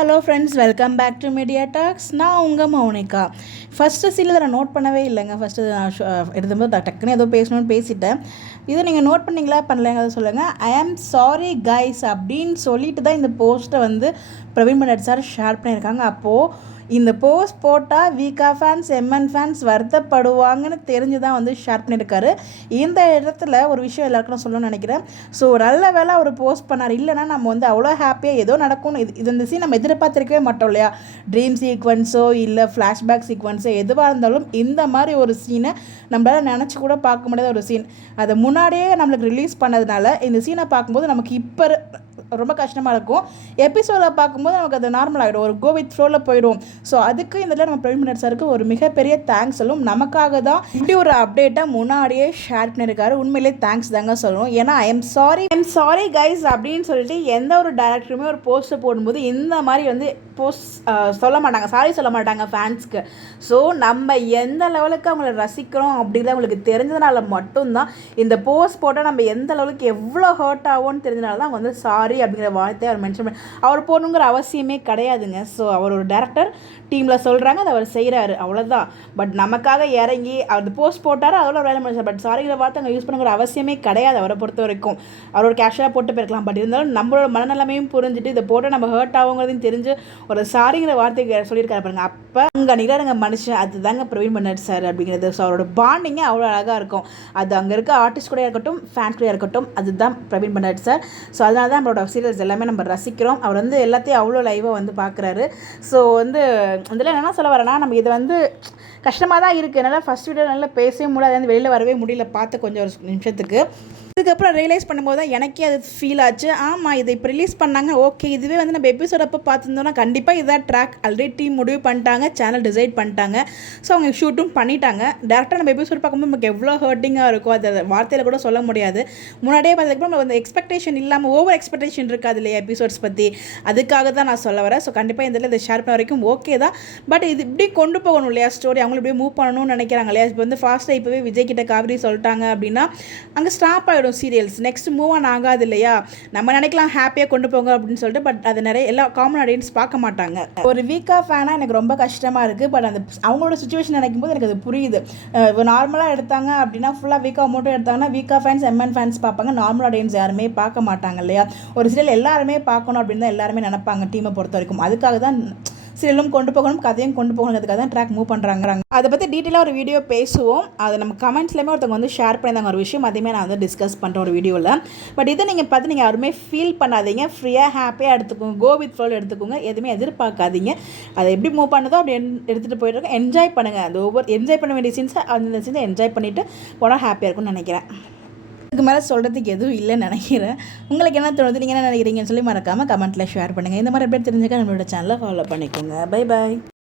Hello friends, welcome back to media talks. நான் உங்கள் Mounika. First சீனில் நான் நோட் பண்ணவே இல்லைங்க. ஃபஸ்ட்டு நான் எடுக்கும்போது டக்குன்னு ஏதோ பேசணும்னு பேசிட்டேன். இதை நீங்கள் நோட் பண்ணிங்களா பண்ணலைங்க சொல்லுங்கள். ஐ ஆம் சாரி கைஸ் அப்படின்னு சொல்லிட்டு தான் இந்த போஸ்ட்டை வந்து பிரவீன் பண்டாரி சார் ஷேர் பண்ணியிருக்காங்க. அப்போது இந்த போஸ்ட் போட்டால் விகா ஃபேன்ஸ் எம்என் ஃபேன்ஸ் வருத்தப்படுவாங்கன்னு தெரிஞ்சு தான் வந்து ஷேர் பண்ணியிருக்காரு. இந்த இடத்துல ஒரு விஷயம் எல்லாருக்கும் சொல்லணும்னு நினைக்கிறேன். ஸோ நல்ல வேலை அவர் போஸ்ட் பண்ணார். இல்லைனா நம்ம வந்து அவ்வளோ ஹாப்பியாக ஏதோ நடக்கும்னு இந்த சீன் நம்ம எதிர்பார்த்துருக்கவே மாட்டோம் இல்லையா? ட்ரீம் சீக்வன்ஸோ இல்லை ஃப்ளாஷ்பேக் சீக்வன்ஸோ எதுவாக இருந்தாலும் இந்த மாதிரி ஒரு சீனை நம்மளால் நினச்சி கூட பார்க்க முடியாத ஒரு சீன். அதை முன்னாடியே நம்மளுக்கு ரிலீஸ் பண்ணதுனால இந்த சீனை பார்க்கும்போது நமக்கு இப்போ ரொம்ப கஷ்டமாக இருக்கும். எபிசோடில் பார்க்கும்போது நமக்கு அது நார்மல் ஆகிடும், ஒரு கோ வித் ஃப்ளோவில் போயிடும். ஸோ அதுக்கு இந்த நம்ம பிரவீன் பண்டாரி சாருக்கு ஒரு மிகப்பெரிய தேங்க்ஸ் சொல்லும். நமக்காக தான் இப்படி ஒரு அப்டேட்டை முன்னாடியே ஷேர் பண்ணியிருக்காரு. உண்மையிலே தேங்க்ஸ் தாங்க சொல்லணும். ஏன்னா ஐ எம் சாரி கைஸ் அப்படின்னு சொல்லிட்டு எந்த ஒரு டேரக்டருமே ஒரு போஸ்ட்டை போடும்போது இந்த மாதிரி வந்து போஸ்ட் சொல்ல மாட்டாங்க, சாரி சொல்ல மாட்டாங்க ஃபேன்ஸ்க்கு. ஸோ நம்ம எந்த லெவலுக்கு அவங்கள ரசிக்கிறோம் அப்படிங்கிறது அவங்களுக்கு தெரிஞ்சதுனால மட்டும்தான் இந்த போஸ்ட் போட்டால் நம்ம எந்த லெவலுக்கு எவ்வளோ ஹர்ட் ஆகும்னு தெரிஞ்சனால தான் அவங்க வந்து சாரி அப்படிங்கிற வார்த்தையை அவர் மென்ஷன் பண்ணி அவர் போடணுங்கிற அவசியமே கிடையாதுங்க. ஸோ அவர் ஒரு டேரக்டர், டீமில் சொல்கிறாங்க, அதை அவர் செய்கிறாரு, அவ்வளோதான். பட் நமக்காக இறங்கி அவர் போஸ்ட் போட்டார், அவ்வளோ வேலை முடிச்சார். பட் சாரிங்கிற வார்த்தை அங்கே யூஸ் பண்ணுங்கிற அவசியமே கிடையாது அவரை பொறுத்த வரைக்கும். அவர் ஒரு கேஷுவலாக போட்டு போயிருக்கலாம். பட் இருந்தாலும் நம்மளோட மனநிலைமையும் புரிஞ்சுட்டு இதை போட்டு நம்ம ஹர்ட் ஆகுங்கிறதையும் தெரிஞ்சு ஒரு சாரிங்கிற வார்த்தைக்கு சொல்லியிருக்காரு பாருங்க. அப்போ அங்கே நிகழங்க மனுஷன் அதுதாங்க பிரவீன் பண்டாரி சார் அப்படிங்கிறது. ஸோ அவரோட பாண்டிங்கே அவ்வளோ அழகாக இருக்கும். அது அங்கே இருக்க ஆர்டிஸ்ட் கூட இருக்கட்டும், ஃபேன்ஸ் கூட இருக்கட்டும், அதுதான் பிரவீன் பண்டாரி சார். ஸோ அதனால தான் நம்மளோட சீரியல்ஸ் எல்லாமே நம்ம ரசிக்கிறோம். அவர் வந்து எல்லாத்தையும் அவ்வளோ லைவாக வந்து பார்க்குறாரு. ஸோ வந்து இதில் என்ன சொல்ல வரேன்னா, நம்ம இது வந்து கஷ்டமாக தான் இருக்குது. என்னால் ஃபஸ்ட் வீடியோ நல்லா பேசவே முடியாது, வெளியில் வரவே முடியல பார்த்து கொஞ்சம் ஒரு நிமிஷத்துக்கு. அதுக்கப்புறம் ரியலைஸ் பண்ணும்போது தான் எனக்கே அது ஃபீல் ஆச்சு. ஆமாம், இதை இப்போ ரிலீஸ் பண்ணாங்க, ஓகே. இதுவே வந்து நம்ம எபிசோட் அப்போ பார்த்துருந்தோம்னா கண்டிப்பாக இதான் ட்ராக் ஆல்ரெடி டீம் முடிவு பண்ணிட்டாங்க, சேனல் டிசைட் பண்ணிட்டாங்க. ஸோ அவங்க ஷூட்டும் பண்ணிட்டாங்க. டேரெக்டாக நம்ம எபிசோட் பார்க்கும்போது நமக்கு எவ்வளோ ஹர்ட்டிங்காக இருக்கும், அதை வார்த்தையில் கூட சொல்ல முடியாது. முன்னாடியே பார்த்ததுக்கப்புறம் நம்ம வந்து எக்ஸ்பெக்டேஷன் இல்லாமல் ஓவர் எக்ஸ்பெக்டேஷன் இருக்காது இல்லையா எபிசோட்ஸ் பற்றி, அதுக்காக தான் நான் சொல்ல வரேன். ஸோ கண்டிப்பாக இந்த இதை ஷேர் பண்ண வரைக்கும் ஓகே தான். பட் இது இப்படி கொண்டு போகணும் இல்லையா ஸ்டோரி, அவங்களும் இப்படியே மூவ் பண்ணணும்னு நினைக்கிறாங்க இல்லையா? இப்போ வந்து ஃபாஸ்ட்டாக இப்போவே விஜய் கிட்ட காவிரி சொல்லிட்டாங்க அப்படின்னா அங்கே ஸ்டாப் ஆகிடும் சீரியல்ஸ், நெக்ஸ்ட் மூவ் ஆன் ஆகாது இல்லையா? நம்ம நினைக்கலாம் ஹாப்பியாக கொண்டு போங்க அப்படின்னு சொல்லிட்டு, பட் அது நிறைய எல்லா காமன் ஆடியன்ஸ் பார்க்க மாட்டாங்க. ஒரு வீக்காக ஃபேனாக எனக்கு ரொம்ப கஷ்டமாக இருக்குது. பட் அந்த அவங்களோட சுச்சுவேஷன் நினைக்கும் போது எனக்கு அது புரியுது. நார்மலாக எடுத்தாங்க அப்படின்னா ஃபுல்லாக வீக்காக மட்டும் எடுத்தாங்கன்னா வீக்காக ஃபேன்ஸ் எம்என் ஃபேன்ஸ் பார்ப்பாங்க, நார்மல் ஆடியன்ஸ் யாருமே பார்க்க மாட்டாங்க இல்லையா? ஒரு சீரியல் எல்லாருமே பார்க்கணும் அப்படின்னு தான் எல்லாருமே நினைப்பாங்க டீமை பொறுத்த வரைக்கும். அதுக்காக தான் சீரியலும் கொண்டு போகணும், கதையும் கொண்டு போகணுங்கிறதுக்காக தான் ட்ராக் மூவ் பண்ணுறாங்க. அதை பற்றி டீட்டெயிலாக ஒரு வீடியோ பேசுவோம். அதை நம்ம கமெண்ட்ஸ்லேயுமே ஒருத்தவங்க வந்து ஷேர் பண்ணியிருந்தாங்க ஒரு விஷயம், அதையுமே நான் வந்து டிஸ்கஸ் பண்ணுறேன் ஒரு வீடியோவில். பட் இதை நீங்கள் பார்த்து நீங்கள் யாருமே ஃபீல் பண்ணாதீங்க, ஃப்ரீயாக ஹாப்பியாக எடுத்துக்கோங்க, கோ வித் ஃப்ளோவில் எடுத்துக்கோங்க, எதுவுமே எதிர்பார்க்காதீங்க. அதை எப்படி மூவ் பண்ணதோ அப்படி எடுத்துகிட்டு போயிட்டு என்ஜாய் பண்ணுங்கள். அது ஒவ்வொரு என்ஜாய் பண்ண வேண்டிய சீன்ஸை அந்த சீன்ஸை என்ஜாய் பண்ணிவிட்டு போனால் ஹாப்பியாக இருக்கும்னு நினைக்கிறேன். இதுக்கு மேலே சொல்கிறதுக்கு எதுவும் இல்லைன்னு நினைக்கிறேன். உங்களுக்கு என்ன தோணுது, நீங்கள் என்ன நினைக்கிறீங்கன்னு சொல்லி மறக்காமல் கமெண்ட்டில் ஷேர் பண்ணுங்கள். இந்த மாதிரி எப்படி தெரிஞ்சுக்க நம்மளோட சேனலை ஃபாலோ பண்ணிக்கோங்க. Bye bye.